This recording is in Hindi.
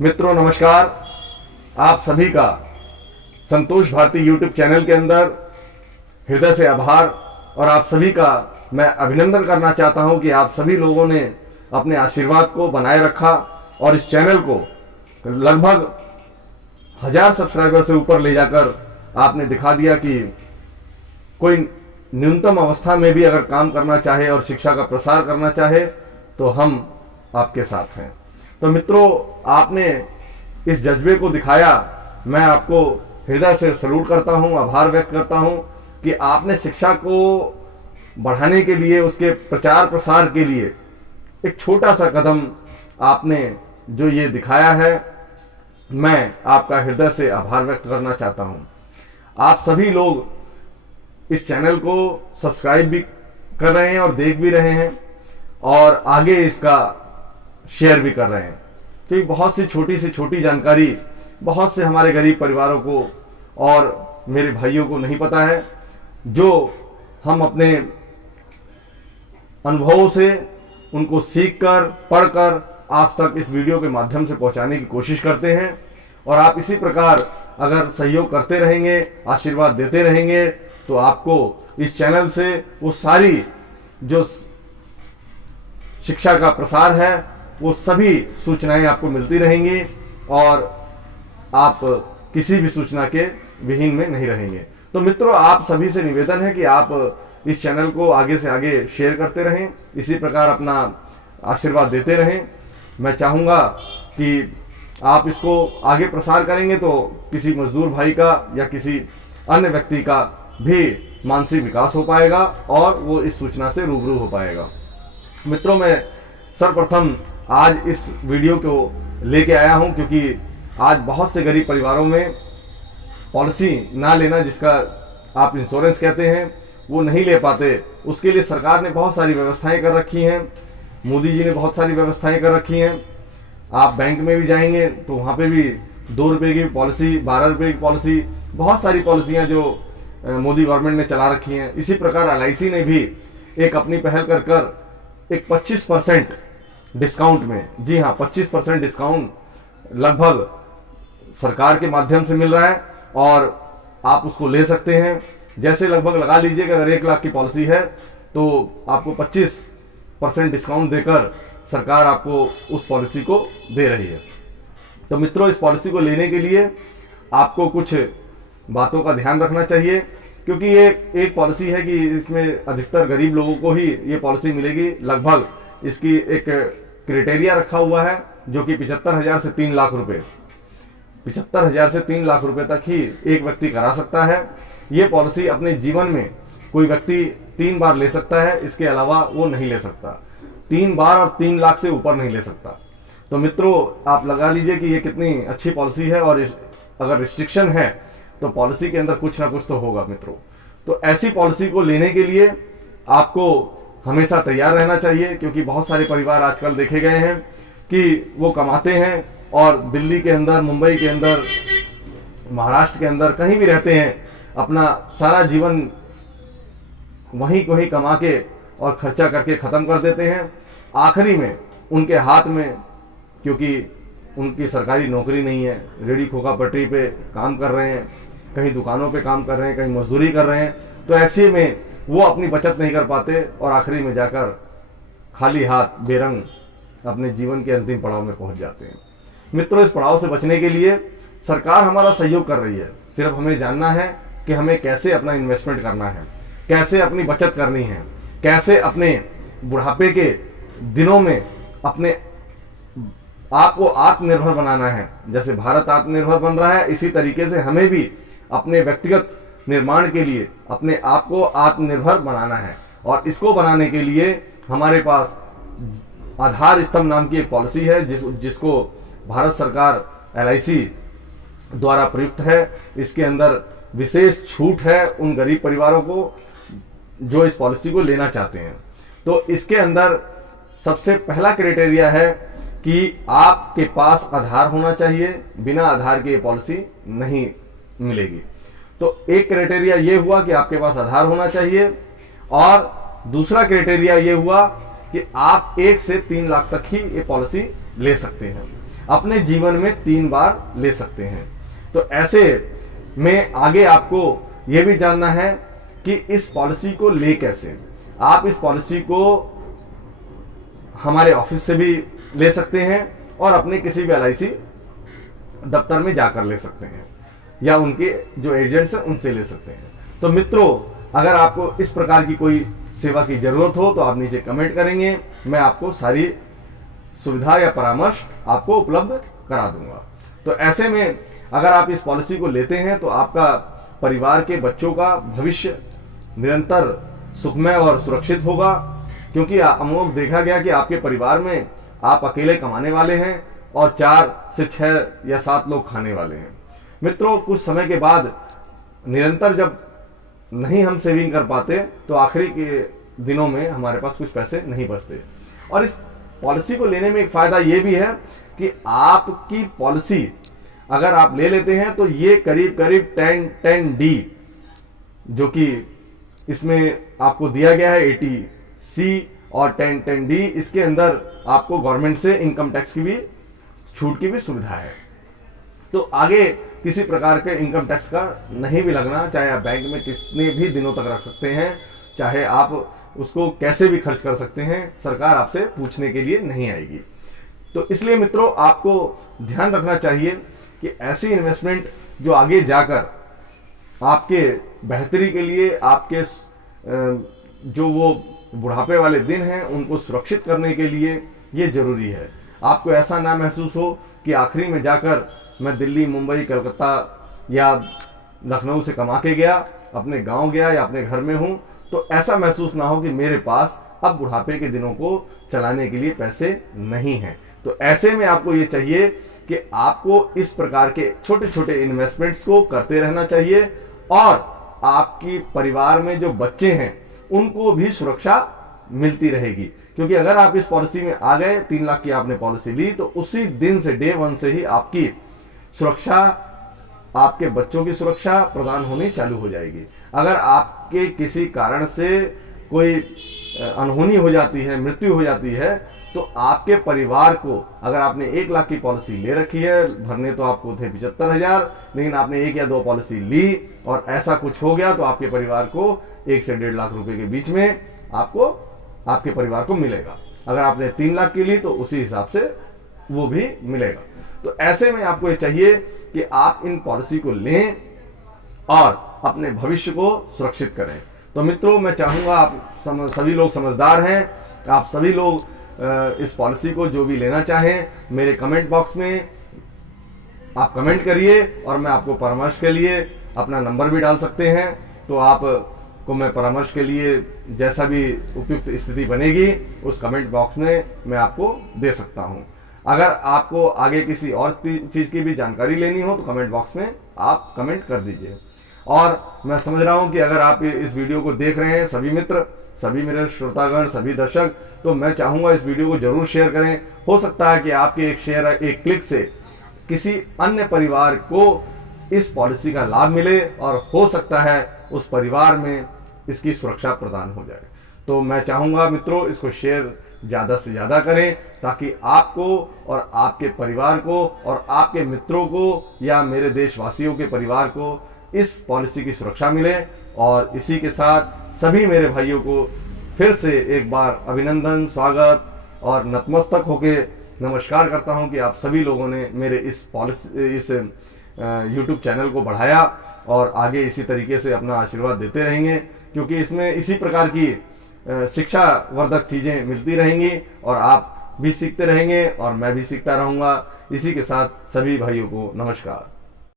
मित्रों नमस्कार। आप सभी का संतोष भारती यूट्यूब चैनल के अंदर हृदय से आभार और आप सभी का मैं अभिनंदन करना चाहता हूं कि आप सभी लोगों ने अपने आशीर्वाद को बनाए रखा और इस चैनल को लगभग 1000 सब्सक्राइबर से ऊपर ले जाकर आपने दिखा दिया कि कोई न्यूनतम अवस्था में भी अगर काम करना चाहे और शिक्षा का प्रसार करना चाहे तो हम आपके साथ हैं। तो मित्रों, आपने इस जज्बे को दिखाया, मैं आपको हृदय से सैल्यूट करता हूं, आभार व्यक्त करता हूं कि आपने शिक्षा को बढ़ाने के लिए, उसके प्रचार प्रसार के लिए एक छोटा सा कदम आपने जो ये दिखाया है, मैं आपका हृदय से आभार व्यक्त करना चाहता हूं। आप सभी लोग इस चैनल को सब्सक्राइब भी कर रहे हैं और देख भी रहे हैं और आगे इसका शेयर भी कर रहे हैं, क्योंकि बहुत सी छोटी जानकारी बहुत से हमारे गरीब परिवारों को और मेरे भाइयों को नहीं पता है, जो हम अपने अनुभवों से उनको सीखकर पढ़कर आप तक इस वीडियो के माध्यम से पहुंचाने की कोशिश करते हैं। और आप इसी प्रकार अगर सहयोग करते रहेंगे, आशीर्वाद देते रहेंगे, तो आपको इस चैनल से वो सारी जो शिक्षा का प्रसार है वो सभी सूचनाएं आपको मिलती रहेंगी और आप किसी भी सूचना के विहीन में नहीं रहेंगे। तो मित्रों, आप सभी से निवेदन है कि आप इस चैनल को आगे से आगे शेयर करते रहें, इसी प्रकार अपना आशीर्वाद देते रहें। मैं चाहूँगा कि आप इसको आगे प्रसार करेंगे तो किसी मजदूर भाई का या किसी अन्य व्यक्ति का भी मानसिक विकास हो पाएगा और वो इस सूचना से रूबरू हो पाएगा। मित्रों, मैं सर्वप्रथम आज इस वीडियो को लेके आया हूं क्योंकि आज बहुत से गरीब परिवारों में पॉलिसी ना लेना, जिसका आप इंश्योरेंस कहते हैं, वो नहीं ले पाते। उसके लिए सरकार ने बहुत सारी व्यवस्थाएं कर रखी हैं, मोदी जी ने बहुत सारी व्यवस्थाएं कर रखी हैं। आप बैंक में भी जाएंगे तो वहाँ पे भी 2 रुपये की पॉलिसी, 12 रुपये की पॉलिसी, बहुत सारी पॉलिसियाँ जो मोदी गवर्नमेंट ने चला रखी हैं। इसी प्रकार LIC ने भी एक अपनी पहल कर एक 25% डिस्काउंट में, जी हाँ 25% डिस्काउंट लगभग सरकार के माध्यम से मिल रहा है और आप उसको ले सकते हैं। जैसे लगभग लगा लीजिए कि अगर 1 लाख की पॉलिसी है तो आपको 25% डिस्काउंट देकर सरकार आपको उस पॉलिसी को दे रही है। तो मित्रों, इस पॉलिसी को लेने के लिए आपको कुछ बातों का ध्यान रखना चाहिए, क्योंकि ये एक पॉलिसी है कि इसमें अधिकतर गरीब लोगों को ही ये पॉलिसी मिलेगी। लगभग इसकी एक क्राइटेरिया रखा हुआ है जो कि 75,000 से 3 लाख रुपए, 75,000 से 3 लाख रुपए तक ही एक व्यक्ति करा सकता है। ये पॉलिसी अपने जीवन में कोई व्यक्ति 3 बार ले सकता है, इसके अलावा वो नहीं ले सकता। 3 बार और 3 लाख से ऊपर नहीं ले सकता। तो मित्रों, आप लगा लीजिए कि ये कितनी अच्छी पॉलिसी है और अगर रिस्ट्रिक्शन है तो पॉलिसी के अंदर कुछ ना कुछ तो होगा मित्रों। तो ऐसी पॉलिसी को लेने के लिए आपको हमेशा तैयार रहना चाहिए, क्योंकि बहुत सारे परिवार आजकल देखे गए हैं कि वो कमाते हैं और दिल्ली के अंदर, मुंबई के अंदर, महाराष्ट्र के अंदर कहीं भी रहते हैं, अपना सारा जीवन वहीं कमा के और खर्चा करके ख़त्म कर देते हैं। आखिरी में उनके हाथ में, क्योंकि उनकी सरकारी नौकरी नहीं है, रेडी खोखा पटरी पे काम कर रहे हैं, कहीं दुकानों पे काम कर रहे हैं, कहीं मजदूरी कर रहे हैं, तो ऐसे में वो अपनी बचत नहीं कर पाते और आखिरी में जाकर खाली हाथ बेरंग अपने जीवन के अंतिम पड़ाव में पहुंच जाते हैं। मित्रों, इस पड़ाव से बचने के लिए सरकार हमारा सहयोग कर रही है। सिर्फ हमें जानना है कि हमें कैसे अपना इन्वेस्टमेंट करना है, कैसे अपनी बचत करनी है, कैसे अपने बुढ़ापे के दिनों में अपने आप को आत्मनिर्भर बनाना है। जैसे भारत आत्मनिर्भर बन रहा है, इसी तरीके से हमें भी अपने व्यक्तिगत निर्माण के लिए अपने आप को आत्मनिर्भर बनाना है। और इसको बनाने के लिए हमारे पास आधार स्तंभ नाम की एक पॉलिसी है जिसको भारत सरकार LIC द्वारा प्रयुक्त है। इसके अंदर विशेष छूट है उन गरीब परिवारों को जो इस पॉलिसी को लेना चाहते हैं। तो इसके अंदर सबसे पहला क्राइटेरिया है कि आपके पास आधार होना चाहिए, बिना आधार के ये पॉलिसी नहीं मिलेगी। तो एक क्राइटेरिया ये हुआ कि आपके पास आधार होना चाहिए और दूसरा क्राइटेरिया ये हुआ कि आप 1 से 3 लाख तक ही ये पॉलिसी ले सकते हैं। अपने जीवन में 3 बार ले सकते हैं। तो ऐसे में आगे आपको यह भी जानना है कि इस पॉलिसी को ले कैसे। आप इस पॉलिसी को हमारे ऑफिस से भी ले सकते हैं और अपने किसी भी LIC दफ्तर में जाकर ले सकते हैं, या उनके जो एजेंट्स हैं उनसे ले सकते हैं। तो मित्रों, अगर आपको इस प्रकार की कोई सेवा की जरूरत हो तो आप नीचे कमेंट करेंगे, मैं आपको सारी सुविधा या परामर्श आपको उपलब्ध करा दूंगा। तो ऐसे में अगर आप इस पॉलिसी को लेते हैं तो आपका परिवार के बच्चों का भविष्य निरंतर सुखमय और सुरक्षित होगा, क्योंकि अमोघ देखा गया कि आपके परिवार में आप अकेले कमाने वाले हैं और 4 से 6 या 7 लोग खाने वाले हैं। मित्रों, कुछ समय के बाद निरंतर जब नहीं हम सेविंग कर पाते तो आखिरी के दिनों में हमारे पास कुछ पैसे नहीं बचते। और इस पॉलिसी को लेने में एक फायदा ये भी है कि आपकी पॉलिसी अगर आप ले लेते हैं तो ये करीब करीब 10D जो कि इसमें आपको दिया गया है 80C और 10D, इसके अंदर आपको गवर्नमेंट से इनकम टैक्स की भी छूट की भी सुविधा है। तो आगे किसी प्रकार के इनकम टैक्स का नहीं भी लगना, चाहे आप बैंक में कितने भी दिनों तक रख सकते हैं, चाहे आप उसको कैसे भी खर्च कर सकते हैं, सरकार आपसे पूछने के लिए नहीं आएगी। तो इसलिए मित्रों, आपको ध्यान रखना चाहिए कि ऐसी इन्वेस्टमेंट जो आगे जाकर आपके बेहतरी के लिए, आपके जो वो बुढ़ापे वाले दिन हैं उनको सुरक्षित करने के लिए ये जरूरी है। आपको ऐसा ना महसूस हो कि आखिरी में जाकर मैं दिल्ली, मुंबई, कलकत्ता या लखनऊ से कमा के गया, अपने गांव गया या अपने घर में हूं, तो ऐसा महसूस ना हो कि मेरे पास अब बुढ़ापे के दिनों को चलाने के लिए पैसे नहीं हैं। तो ऐसे में आपको ये चाहिए कि आपको इस प्रकार के छोटे छोटे इन्वेस्टमेंट्स को करते रहना चाहिए, और आपकी परिवार में जो बच्चे हैं उनको भी सुरक्षा मिलती रहेगी। क्योंकि अगर आप इस पॉलिसी में आ गए, 3 लाख की आपने पॉलिसी ली, तो उसी दिन से डे 1 से ही आपकी सुरक्षा, आपके बच्चों की सुरक्षा प्रदान होनी चालू हो जाएगी। अगर आपके किसी कारण से कोई अनहोनी हो जाती है, मृत्यु हो जाती है, तो आपके परिवार को, अगर आपने 1 लाख की पॉलिसी ले रखी है, भरने तो आपको थे 75,000, लेकिन आपने 1 या 2 पॉलिसी ली और ऐसा कुछ हो गया, तो आपके परिवार को 1 से 1.5 लाख रुपए के बीच में आपको, आपके परिवार को मिलेगा। अगर आपने 3 लाख की ली तो उसी हिसाब से वो भी मिलेगा। तो ऐसे में आपको ये चाहिए कि आप इन पॉलिसी को लें और अपने भविष्य को सुरक्षित करें। तो मित्रों, मैं चाहूंगा आप सभी लोग समझदार हैं, आप सभी लोग इस पॉलिसी को जो भी लेना चाहें, मेरे कमेंट बॉक्स में आप कमेंट करिए और मैं आपको परामर्श के लिए अपना नंबर भी डाल सकते हैं। तो आप को मैं परामर्श के लिए जैसा भी उपयुक्त स्थिति बनेगी उस कमेंट बॉक्स में मैं आपको दे सकता हूं। अगर आपको आगे किसी और चीज़ की भी जानकारी लेनी हो तो कमेंट बॉक्स में आप कमेंट कर दीजिए। और मैं समझ रहा हूं कि अगर आप इस वीडियो को देख रहे हैं, सभी मित्र, सभी मेरे श्रोतागण, सभी दर्शक, तो मैं चाहूंगा इस वीडियो को जरूर शेयर करें। हो सकता है कि आपके एक शेयर, एक क्लिक से किसी अन्य परिवार को इस पॉलिसी का लाभ मिले और हो सकता है उस परिवार में इसकी सुरक्षा प्रदान हो जाए। तो मैं चाहूंगा मित्रों, इसको शेयर ज़्यादा से ज़्यादा करें ताकि आपको और आपके परिवार को और आपके मित्रों को या मेरे देशवासियों के परिवार को इस पॉलिसी की सुरक्षा मिले। और इसी के साथ सभी मेरे भाइयों को फिर से एक बार अभिनंदन, स्वागत और नतमस्तक होके नमस्कार करता हूं कि आप सभी लोगों ने मेरे इस पॉलिसी, इस YouTube चैनल को बढ़ाया और आगे इसी तरीके से अपना आशीर्वाद देते रहेंगे, क्योंकि इसमें इसी प्रकार की शिक्षा वर्धक चीज़ें मिलती रहेंगी और आप भी सीखते रहेंगे और मैं भी सीखता रहूँगा। इसी के साथ सभी भाइयों को नमस्कार।